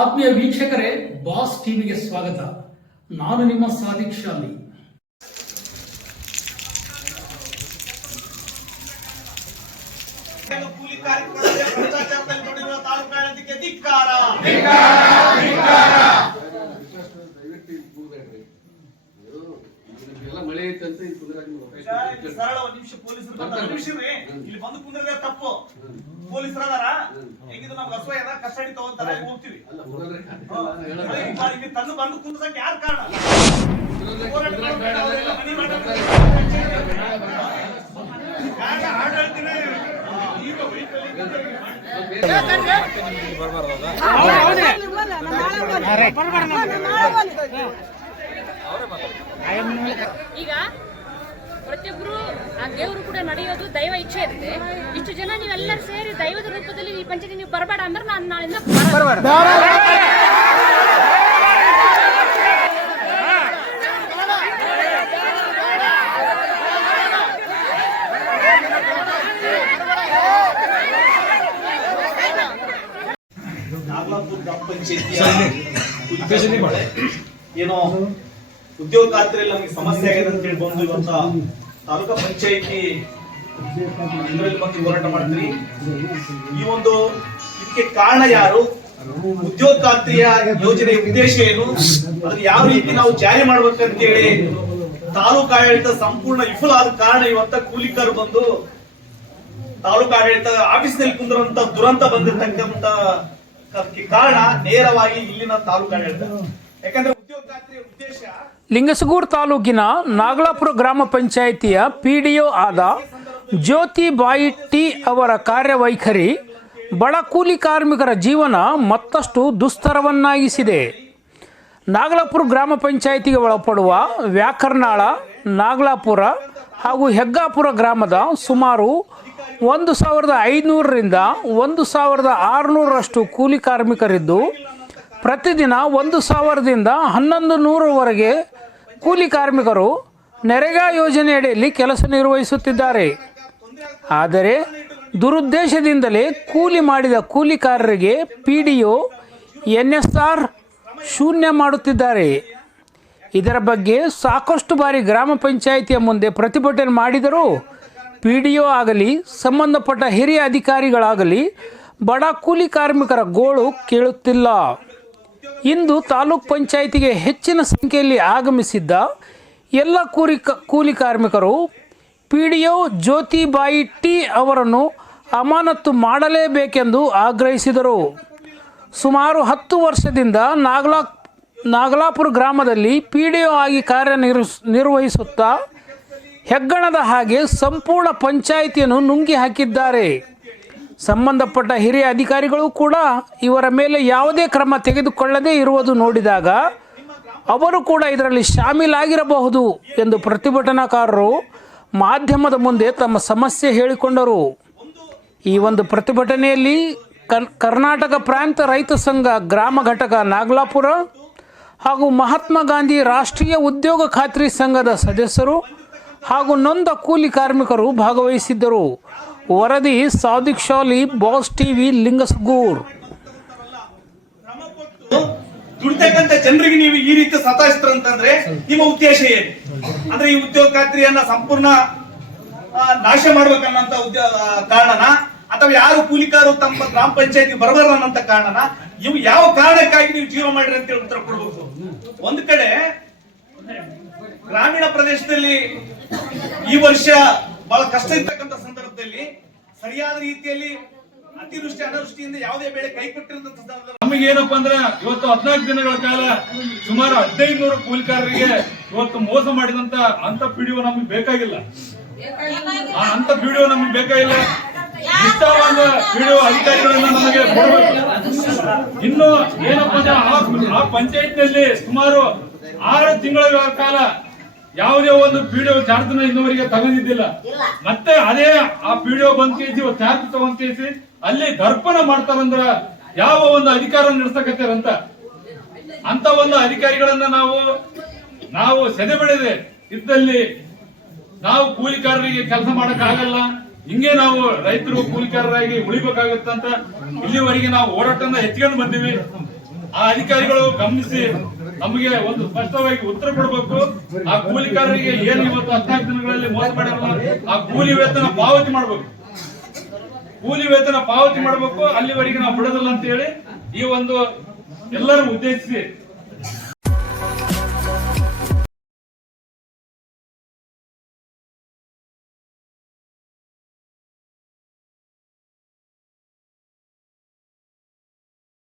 ಆತ್ಮೀಯ ವೀಕ್ಷಕರೇ ಬಾಸ್ ಟಿವಿಗೆ ಸ್ವಾಗತ. ನಾನು ನಿಮ್ಮ ಸಾದಿಕ್ ಶಾಲಿ. ಕೂಲಿ ಕಾರ್ಯಕ್ರಮದಲ್ಲಿ ಭ್ರಷ್ಟಾಚಾರದಲ್ಲಿ ತೊಡಗಿರುವ ಧಿಕ್ಕಾರ. ಮಳೆ ಐತಂತ ಸರಳ ಒಂದ್ ನಿಮಿಷ ಪೊಲೀಸರು ಬಂದ ನಿಮಿಷವೇ ಇಲ್ಲಿ ಬಂದು ಕುಂದ್ರೆ ತಪ್ಪು. ಪೊಲೀಸರು ಅದಾರ ಹೆಂಗಿದ್ರು ನಮ್ಗೆ ಅಸೂಯ ಅದ ಕಸ್ಟಡಿ ತಗೊಂತಾರ ಹೋಗ್ತೀವಿ. ಇಲ್ಲಿ ತಂದು ಬಂದು ಕುಂದ್ರಕ್ ಯಾರು ಕಾರಣ? ಈಗ ಪ್ರತಿಯೊಬ್ಬರು ಆ ದೇವರು ಕೂಡ ನಡೆಯೋದು ದೈವ ಇಚ್ಛೆ ಇರುತ್ತೆ. ಇಷ್ಟು ಜನ ನೀವೆಲ್ಲರೂ ಸೇರಿ ದೈವದ ರೂಪದಲ್ಲಿ ಈ ಪಂಚಾಯತಿ ನೀವು ಬರಬೇಡ ಅಂದ್ರೆ ನಾನು ನಾಳಿಂದ ಪಂಚಾಯತಿಯ ಏನೋ ಉದ್ಯೋಗ ಖಾತ್ರಿಯಲ್ಲಿ ನಮಗೆ ಸಮಸ್ಯೆ ಆಗಿದೆ ಅಂತ ಹೇಳಿ ಬಂದು ಇವತ್ತ ತಾಲೂಕಾ ಪಂಚಾಯಿತಿ ಇದರಲ್ಲಿ ಬಂದು ಹೋರಾಟ ಮಾಡ್ತೀವಿ. ಈ ಒಂದು ಇದಕ್ಕೆ ಕಾರಣ ಯಾರು? ಉದ್ಯೋಗ ಖಾತ್ರಿಯ ಯೋಜನೆಯ ಉದ್ದೇಶ ಏನು? ಅದಕ್ಕೆ ಯಾವ ರೀತಿ ನಾವು ಜಾರಿ ಮಾಡ್ಬೇಕಂತ ಹೇಳಿ ತಾಲೂಕು ಆಡಳಿತ ಸಂಪೂರ್ಣ ವಿಫಲ ಆದ ಕಾರಣ ಇವತ್ತ ಕೂಲಿಕರು ಬಂದು ತಾಲೂಕು ಆಡಳಿತ ಆಫೀಸ್ನಲ್ಲಿ ಕುಂದಿರುವಂತ ದುರಂತ ಬಂದಿರತಕ್ಕಂತ ಕಾರಣ ನೇರವಾಗಿ ಇಲ್ಲಿನ ತಾಲೂಕು ಆಡಳಿತ. ಲಿಂಗಸಗೂರು ತಾಲೂಕಿನ ನಾಗಲಾಪುರ ಗ್ರಾಮ ಪಂಚಾಯಿತಿಯ ಪಿಡಿಒ ಆದ ಜ್ಯೋತಿ ಬಾಯಿ ಟಿ ಅವರ ಕಾರ್ಯವೈಖರಿ ಬಡ ಕೂಲಿ ಕಾರ್ಮಿಕರ ಜೀವನ ಮತ್ತಷ್ಟು ದುಸ್ತರವನ್ನಾಗಿಸಿದೆ. ನಾಗಲಾಪುರ ಗ್ರಾಮ ಪಂಚಾಯಿತಿಗೆ ಒಳಪಡುವ ವ್ಯಾಕರ್ನಾಳ, ನಾಗಲಾಪುರ ಹಾಗೂ ಹೆಗ್ಗಾಪುರ ಗ್ರಾಮದ ಸುಮಾರು ಒಂದು ಸಾವಿರದ ಐನೂರರಿಂದ ಒಂದು ಸಾವಿರದ ಆರುನೂರರಷ್ಟು ಕೂಲಿ ಕಾರ್ಮಿಕರಿದ್ದು ಪ್ರತಿದಿನ ಒಂದು ಸಾವಿರದಿಂದ ಹನ್ನೊಂದು ನೂರವರೆಗೆ ಕೂಲಿ ಕಾರ್ಮಿಕರು ನರೇಗಾ ಯೋಜನೆಯಡಿಯಲ್ಲಿ ಕೆಲಸ ನಿರ್ವಹಿಸುತ್ತಿದ್ದಾರೆ. ಆದರೆ ದುರುದ್ದೇಶದಿಂದಲೇ ಕೂಲಿ ಮಾಡಿದ ಕೂಲಿಕಾರರಿಗೆ P D O, N S R ಶೂನ್ಯ ಮಾಡುತ್ತಿದ್ದಾರೆ. ಇದರ ಬಗ್ಗೆ ಸಾಕಷ್ಟು ಬಾರಿ ಗ್ರಾಮ ಪಂಚಾಯಿತಿಯ ಮುಂದೆ ಪ್ರತಿಭಟನೆ ಮಾಡಿದರೂ ಪಿ ಡಿ ಒ ಆಗಲಿ, ಸಂಬಂಧಪಟ್ಟ ಹಿರಿಯ ಅಧಿಕಾರಿಗಳಾಗಲಿ ಬಡ ಕೂಲಿ ಕಾರ್ಮಿಕರ ಗೋಳು ಕೇಳುತ್ತಿಲ್ಲ. ಇಂದು ತಾಲೂಕ್ ಪಂಚಾಯಿತಿಗೆ ಹೆಚ್ಚಿನ ಸಂಖ್ಯೆಯಲ್ಲಿ ಆಗಮಿಸಿದ್ದ ಎಲ್ಲ ಕೂಲಿ ಕೂಲಿ ಕಾರ್ಮಿಕರು P D O Jyotibai T ಅವರನ್ನು ಅಮಾನತ್ತು ಮಾಡಲೇಬೇಕೆಂದು ಆಗ್ರಹಿಸಿದರು. ಸುಮಾರು ಹತ್ತು ವರ್ಷದಿಂದ ನಾಗಲಾ, ನಾಗಲಾಪುರ ಗ್ರಾಮದಲ್ಲಿ ಪಿ ಡಿ ಒ ಆಗಿ ಕಾರ್ಯನಿರ್ವಹಿಸ್ ನಿರ್ವಹಿಸುತ್ತಾ ಹೆಗ್ಗಣದ ಹಾಗೆ ಸಂಪೂರ್ಣ ಪಂಚಾಯಿತಿಯನ್ನು ನುಂಗಿ ಹಾಕಿದ್ದಾರೆ. ಸಂಬಂಧಪಟ್ಟ ಹಿರಿಯ ಅಧಿಕಾರಿಗಳು ಕೂಡ ಇವರ ಮೇಲೆ ಯಾವುದೇ ಕ್ರಮ ತೆಗೆದುಕೊಳ್ಳದೇ ಇರುವುದು ನೋಡಿದಾಗ ಅವರು ಕೂಡ ಇದರಲ್ಲಿ ಶಾಮೀಲಾಗಿರಬಹುದು ಎಂದು ಪ್ರತಿಭಟನಾಕಾರರು ಮಾಧ್ಯಮದ ಮುಂದೆ ತಮ್ಮ ಸಮಸ್ಯೆ ಹೇಳಿಕೊಂಡರು. ಈ ಒಂದು ಪ್ರತಿಭಟನೆಯಲ್ಲಿ ಕರ್ನಾಟಕ ಪ್ರಾಂತ ರೈತ ಸಂಘ, ಗ್ರಾಮ ಘಟಕ ನಾಗಲಾಪುರ ಹಾಗೂ ಮಹಾತ್ಮ ಗಾಂಧಿ ರಾಷ್ಟ್ರೀಯ ಉದ್ಯೋಗ ಖಾತ್ರಿ ಸಂಘದ ಸದಸ್ಯರು ಹಾಗೂ ನೊಂದ ಕೂಲಿ ಕಾರ್ಮಿಕರು ಭಾಗವಹಿಸಿದ್ದರು. ವರದಿ ಸಾದಿಕ್ ಶಾಲಿ, ಬಾಸ್ ಟಿವಿ, ಲಿಂಗಸಗೂರ್. ದುಡಿತಕ್ಕಂತ ಜನರಿಗೆ ನೀವು ಈ ರೀತಿ ಸತಾಯಿಸ್ತಾರ ಅಂತಂದ್ರೆ ನಿಮ್ಮ ಉದ್ದೇಶ ಏನು? ಅಂದ್ರೆ ಈ ಉದ್ಯೋಗ ಖಾತ್ರಿಯನ್ನ ಸಂಪೂರ್ಣ ನಾಶ ಮಾಡ್ಬೇಕನ್ನಂತ ಕಾರಣನ? ಅಥವಾ ಯಾರು ಕೂಲಿಕಾರು ತಮ್ಮ ಗ್ರಾಮ ಪಂಚಾಯತಿ ಬರಬಾರ ಅನ್ನಂತ ಕಾರಣನ? ನೀವು ಯಾವ ಕಾರಣಕ್ಕಾಗಿ ನೀವು ಜೀವ ಮಾಡಿರಿ ಅಂತ ಹೇಳಿ ಉತ್ತರ ಕೊಡ್ಬೇಕು. ಒಂದ್ ಕಡೆ ಗ್ರಾಮೀಣ ಪ್ರದೇಶದಲ್ಲಿ ಈ ವರ್ಷ ಬಹಳ ಕಷ್ಟ ಇರ್ತಕ್ಕಂಥ ಸರಿಯಾದ ರೀತಿಯಲ್ಲಿ ಅತಿವೃಷ್ಟಿ, ಅನಾವೃಷ್ಟಿಯಿಂದ ಯಾವುದೇ ಬೆಳೆ ಕೈ ನಮಗೆ ಏನಪ್ಪಾ ಅಂದ್ರೆ ಇವತ್ತು ಹದಿನಾಲ್ಕು ದಿನಗಳ ಕಾಲ ಸುಮಾರು ಹದಿನೈದು ನೂರು ಕೂಲಿಕಾರರಿಗೆ ಇವತ್ತು ಮೋಸ ಮಾಡಿದಂತ ಅಂತ ಪಿಡಿಒ ನಮಗೆ ಬೇಕಾಗಿಲ್ಲ. ಆ ಅಂತ ಪಿಡಿಒ ನಮಗೆ ಬೇಕಾಗಿಲ್ಲ. ನಿಷ್ಠಾವಾದ ಪಿಡಿಒ ಅಧಿಕಾರಿಗಳನ್ನ ನಮಗೆ ಕೊಡಬೇಕು. ಇನ್ನು ಏನಪ್ಪ ಅಂದ್ರೆ ಆ- ಆ ಪಂಚಾಯತ್ನಲ್ಲಿ ಸುಮಾರು ಆರು ತಿಂಗಳ ಕಾಲ ಯಾವುದೇ ಒಂದು ಪಿಡಿಒ ಚಾರ್ಜ್ ಇನ್ನುವರೆಗೆ ತಗೊಂಡಿದ್ದಿಲ್ಲ ಮತ್ತೆ ಅದೇ ಆ ಪಿಡಿಒ ಬಂದ್ ಕೇಸಿ ಚಾರ್ಜ್ ತಗೊಂಡ್ ಕೇಸಿ ಅಲ್ಲಿ ದರ್ಪಣ ಮಾಡ್ತಾರಂದ್ರ ಯಾವ ಒಂದು ಅಧಿಕಾರ ನಡೆಸಕತ್ತಾರಂತ? ಅಂತ ಒಂದು ಅಧಿಕಾರಿಗಳನ್ನ ನಾವು ನಾವು ಸೆದೆ ಬೆಳೆದೆ ಇದ್ದಲ್ಲಿ ನಾವು ಕೂಲಿಕಾರರಿಗೆ ಕೆಲಸ ಮಾಡಕ್ ಆಗಲ್ಲ ಹಿಂಗೆ ನಾವು ರೈತರು ಕೂಲಿಕಾರರಾಗಿ ಉಳಿಬೇಕಾಗತ್ತಂತ ಇಲ್ಲಿವರೆಗೆ ನಾವು ಹೋರಾಟನ ಹೆಚ್ಚಿಕೊಂಡು ಬಂದಿವಿ. ಆ ಅಧಿಕಾರಿಗಳು ಗಮನಿಸಿ ನಮಗೆ ಒಂದು ಸ್ಪಷ್ಟವಾಗಿ ಉತ್ತರ ಕೊಡಬೇಕು. ಆ ಕೂಲಿಕಾರರಿಗೆ ಏನು ಇವತ್ತು ಹದಿನಾಲ್ಕು ದಿನಗಳಲ್ಲಿ ಮೋಸ ಮಾಡಿರಲ್ಲ ಆ ಕೂಲಿ ವೇತನ ಪಾವತಿ ಮಾಡಬೇಕು. ಕೂಲಿ ವೇತನ ಪಾವತಿ ಮಾಡಬೇಕು. ಅಲ್ಲಿವರೆಗೆ ನಾವು ಬಿಡೋದಿಲ್ಲ ಅಂತ ಹೇಳಿ ಈ ಒಂದು ಎಲ್ಲರೂ ಉದ್ದೇಶಿಸಿ